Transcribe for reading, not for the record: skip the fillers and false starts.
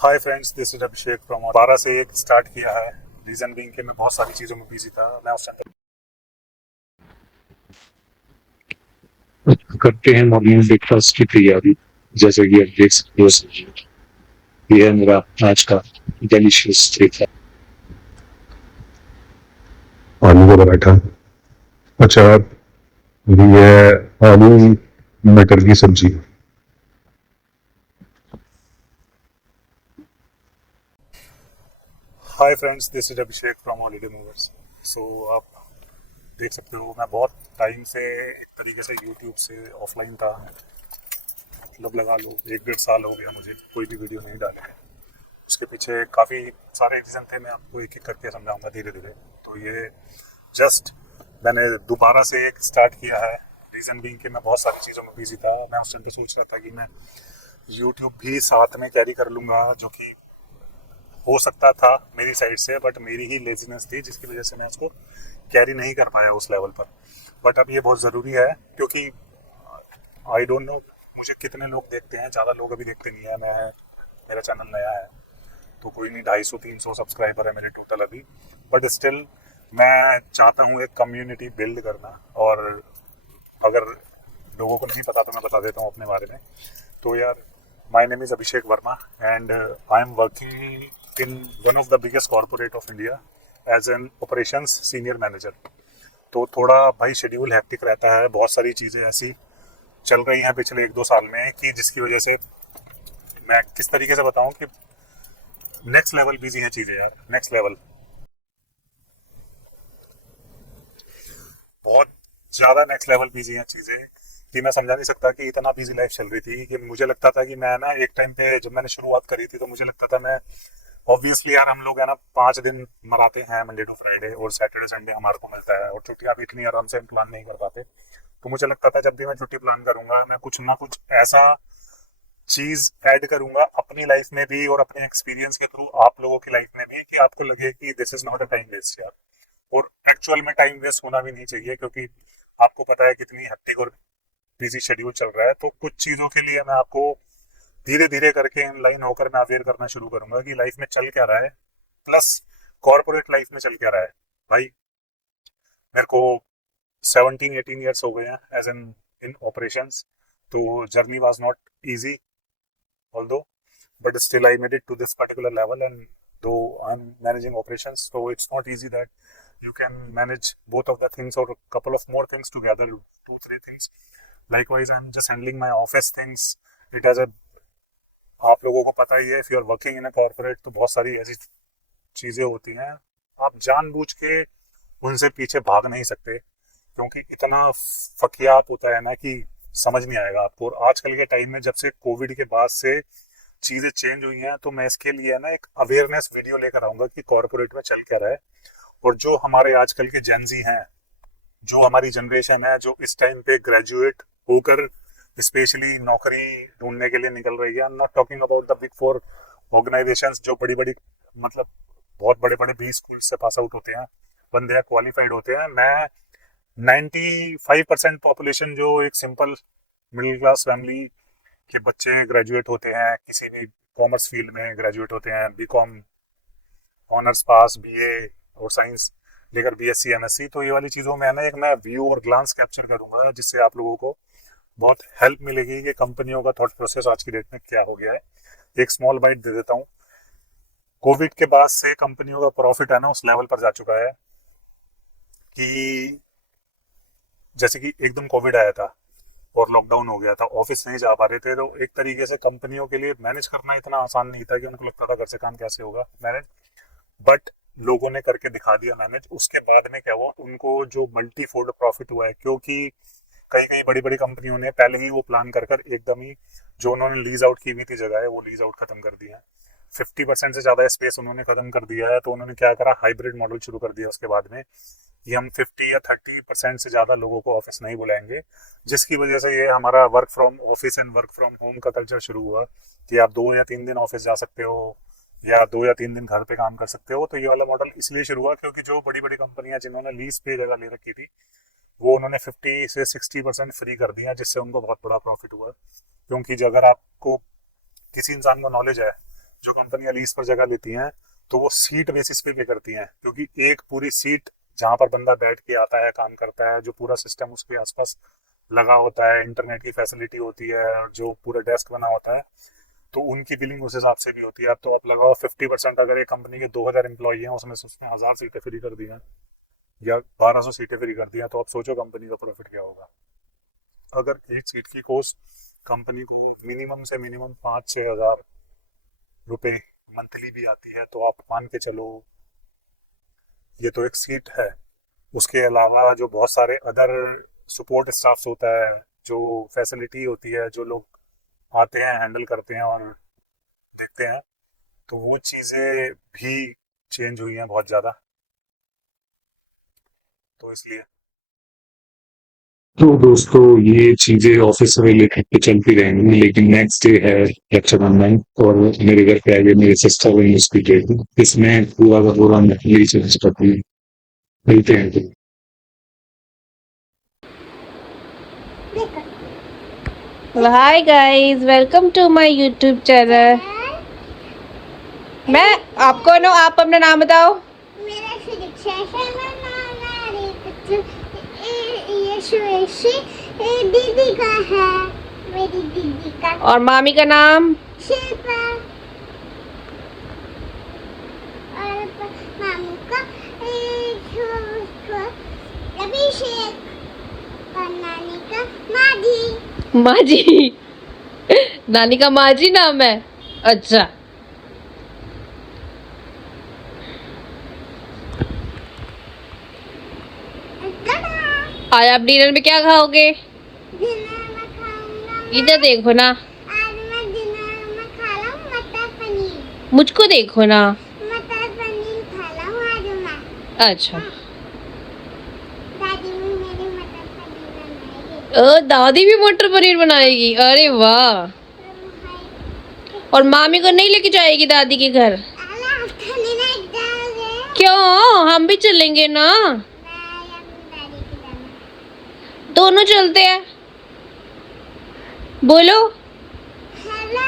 Hi friends, this is Abhishek from 12 से 1 start किया है। रीजन बीइंग कि मैं बहुत सारी चीज़ों में बिजी था। मैं उस टाइम करते हैं मॉर्निंग ब्रेकफास्ट की तैयारी। जैसे कि आप देख सकते हो, ये है मेरा आज का डिलीशियस ब्रेकफास्ट। आलू का पराठा, अचार, ये आलू मटर की सब्जी। Hi friends, this is Abhishek from Holiday Movers. सो आप देख सकते हो, मैं बहुत टाइम से एक तरीके से यूट्यूब से ऑफलाइन था। मतलब लगा लो 1 डेढ़ साल हो गया मुझे कोई भी वीडियो नहीं डाले हैं। उसके पीछे काफ़ी सारे रीज़न थे। मैं आपको एक एक करके समझाऊंगा धीरे धीरे। तो ये जस्ट मैंने दोबारा से एक स्टार्ट किया है। रीज़न बीइंग कि मैं बहुत सारी चीज़ों में बिजी था। मैं उस टाइम पे सोच रहा था कि मैं यूट्यूब भी साथ में कैरी कर लूँगा, जो कि हो सकता था मेरी साइड से, बट मेरी ही लेजीनेस थी जिसकी वजह से मैं उसको कैरी नहीं कर पाया उस लेवल पर। बट अब ये बहुत ज़रूरी है क्योंकि आई डोंट नो मुझे कितने लोग देखते हैं। ज़्यादा लोग अभी देखते नहीं है। मेरा चैनल नया है तो कोई नहीं, 250-300 सब्सक्राइबर है मेरे टोटल अभी। बट स्टिल मैं चाहता हूँ एक कम्युनिटी बिल्ड करना। और अगर लोगों को नहीं पता तो मैं बता देता हूँ अपने बारे में। तो यार, my name is Abhishek Verma and I am working in one of the biggest corporate of India as an operations senior manager. तो थोड़ा भाई शेड्यूल हैप्टिक रहता है। बहुत सारी चीज़ें ऐसी चल रही हैं पिछले 1-2 साल में कि जिसकी वजह से मैं किस तरीके से बताऊं कि नेक्स्ट लेवल बिजी है चीज़ें यार, नेक्स्ट लेवल। बहुत ज़्यादा नेक्स्ट लेवल बिजी हैं चीज़ें कि मैं समझा नहीं सकता कि इतना बिजी लाइफ चल रही थी कि मुझे लगता था कि मैं ना एक टाइम पे जब मैंने शुरुआत करी थी तो मुझे लगता था मैं ऑब्वियसली यार, हम लोग है ना 5 दिन मनाते हैं, मंडे टू फ्राइडे, और सैटरडे संडे हमारे को मिलता है और छुट्टियां भी इतनी आराम से हम प्लान नहीं कर पाते। तो मुझे लगता था जब भी मैं छुट्टी प्लान करूंगा मैं कुछ ना कुछ ऐसा चीज ऐड करूंगा अपनी लाइफ में भी और अपने एक्सपीरियंस के थ्रू आप लोगों की लाइफ में भी, कि आपको लगे कि this is not a time waste यार। और एक्चुअल में टाइम वेस्ट होना भी नहीं चाहिए क्योंकि आपको पता है कितनी हेक्टिक और बिजी शेड्यूल चल रहा है। तो कुछ चीजों के लिए मैं आपको धीरे धीरे करके इन लाइन होकर मैं अवेयर करना शुरू करूंगा कि लाइफ में चल क्या रहा है, प्लस कॉर्पोरेट लाइफ में चल क्या रहा है। भाई, मेरे को 17-18 ईयर्स हो गए हैं एज एन इन ऑपरेशंस। तो journey was not easy although, but still I made it to this particular level. And though I'm managing operations, so it's not easy that you can manage both of the things or a couple of more things together, 2-3 things. Likewise, I'm just handling my office things. It has a, आप लोगों को पता ही है, if you are working in a corporate तो बहुत सारी ऐसी चीजें होती हैं आप जानबूझ के उनसे पीछे भाग नहीं सकते क्योंकि इतना फकियात होता है ना कि समझ नहीं आएगा आपको। और आजकल के टाइम में जब से कोविड के बाद से चीजें चेंज हुई हैं तो मैं इसके लिए ना एक अवेयरनेस वीडियो लेकर आऊंगा कि कॉर्पोरेट में चल क्या रहा है। और जो हमारे आजकल के जेनजी हैं, जो हमारी जनरेशन है, जो इस टाइम पे ग्रेजुएट होकर स्पेशली नौकरी ढूंढने के लिए निकल रही है, I am not talking about the big four organisations जो बड़ी बड़ी, मतलब बहुत बड़े बड़े भी स्कूल से पास आउट होते हैं, बंदे हैं क्वालिफाइड होते हैं। मैं 95% पॉपुलेशन जो एक सिंपल मिडिल क्लास फैमिली के बच्चे ग्रेजुएट होते हैं, किसी भी कॉमर्स फील्ड में ग्रेजुएट होते हैं, बीकॉम ऑनर्स पास, बीए और साइंस लेकर बीएससी एमएससी, तो ये वाली चीज़ों में है ना एक मैं व्यू और ग्लांस कैप्चर करूंगा जिससे आप लोगों को बहुत हेल्प मिलेगी कि कंपनियों का थॉट प्रोसेस आज की डेट में क्या हो गया है। एक स्मॉल बाइट दे देता हूँ। कोविड के बाद से कंपनियों का प्रॉफिट है ना उस लेवल पर जा चुका है कि जैसे कि एकदम कोविड आया था और लॉकडाउन हो गया था, ऑफिस नहीं जा पा रहे थे, तो एक तरीके से कंपनियों के लिए मैनेज करना इतना आसान नहीं था कि उनको लगता था घर से काम कैसे होगा मैनेज। बट लोगों ने करके दिखा दिया मैनेज। उसके बाद में क्या हुआ, उनको जो मल्टी फोल्ड प्रॉफिट हुआ है क्योंकि कई कई बड़ी बड़ी कंपनियों ने पहले ही वो प्लान कर कर एकदम ही जो उन्होंने लीज आउट की हुई थी जगह है वो लीज आउट खत्म कर दिया है। 50% से ज्यादा स्पेस उन्होंने खत्म कर दिया है। तो उन्होंने क्या करा, हाइब्रिड मॉडल शुरू कर दिया उसके बाद में कि हम 50 या 30% से ज्यादा लोगों को ऑफिस नहीं बुलाएंगे, जिसकी वजह से ये हमारा work from office and work from home का कल्चर शुरू हुआ कि आप 2 या 3 दिन ऑफिस जा सकते हो या 2 या 3 दिन घर पे काम कर सकते हो। तो ये वाला मॉडल इसलिए शुरू हुआ क्योंकि जो बड़ी बड़ी कंपनियां जिन्होंने लीज पे जगह ले रखी थी वो उन्होंने 50 से 60% फ्री कर दिया, जिससे उनको बहुत बड़ा प्रॉफिट हुआ। क्योंकि अगर आपको किसी इंसान को नॉलेज है जो कंपनियां लीज पर जगह लेती हैं तो वो सीट बेसिस पे करती हैं, क्योंकि एक पूरी सीट जहां पर बंदा बैठ के आता है, काम करता है, जो पूरा सिस्टम उसके आसपास लगा होता है, इंटरनेट की फैसिलिटी होती है, और जो पूरा डेस्क बना होता है, तो उनकी बिलिंग उस हिसाब से भी होती है। अब तो आप लगाओ 50%, अगर एक कंपनी के 2000 एम्प्लॉई हैं, उसमें से उसने 1000 सीटें फ्री कर दी हैं या 1200 सीटें फ्री कर दी हैं, तो आप सोचो कंपनी का प्रॉफिट क्या होगा। अगर एक सीट की कॉस्ट कंपनी को मिनिमम से मिनिमम 5-6 हज़ार रुपए मंथली भी आती है, तो आप मान के चलो ये तो एक सीट है। उसके अलावा जो बहुत सारे अदर सपोर्ट स्टाफ्स होता है, जो फैसिलिटी होती है, जो लोग आते हैं, हैंडल करते हैं और देखते हैं, तो वो चीज़ें भी चेंज हुई हैं बहुत ज़्यादा, तो इसलिए। तो दोस्तों ये चीजें ऑफिस से रिलेटेड तो चलती रहेंगी, लेकिन नेक्स्ट डे है रक्षाबंधन और मेरे घर पे आगे मेरे सिस्टर ने उसकी डेट, इसमें पूरा का पूरा नकली चेंज करती मिलते हैं। Hi guys, welcome to my YouTube channel. मैं आपको नो, आप अपना नाम बताओ। मेरा शिक्षा शर्मा नाम है, ये सुरेशी दीदी का है, मेरी दीदी का। और मामी का नाम? शिल्पा। और मामू का अभिषेक। और नानी का माधी। माजी। नानी का माजी नाम है? अच्छा। आज आप डिनर में क्या खाओगे? डिनर में खाऊंगा इधर देखो ना, आज मैं डिनर में खा रहा हूँ मटर पनीर। मुझको देखो ना। मटर पनीर खा रहा हूँ आज मैं। अच्छा। दादी भी मेरी मटर पनीर बनाएगी। दादी भी मटर पनीर बनाएगी? अरे वाह। और मामी को नहीं लेके जाएगी दादी के घर? क्यों, हम भी चलेंगे ना। दोनों चलते हैं। बोलो। हेलो